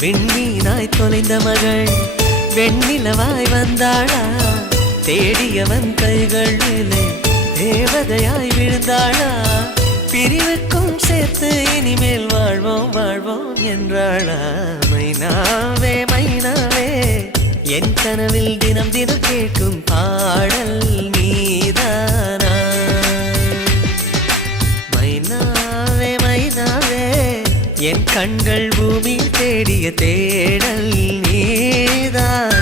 விண்மீனாய் தொலைந்த மகள் வெண்ணிலவாய் வந்தாளா தேடியவன் கைகள் மேலே தேவதையாய் விழுந்தாளா பிரிவுக்கும் சேர்த்து இனிமேல் வாழ்வோம் வாழ்வோம் என்றாளா மைனாவே மைனாவே என் கனவில் தினம் தினம் கேட்கும் பாடல் நீதானா மைனாவே மைனாவே என் கண்கள் பூமி தேடிய தேடல் நீதான்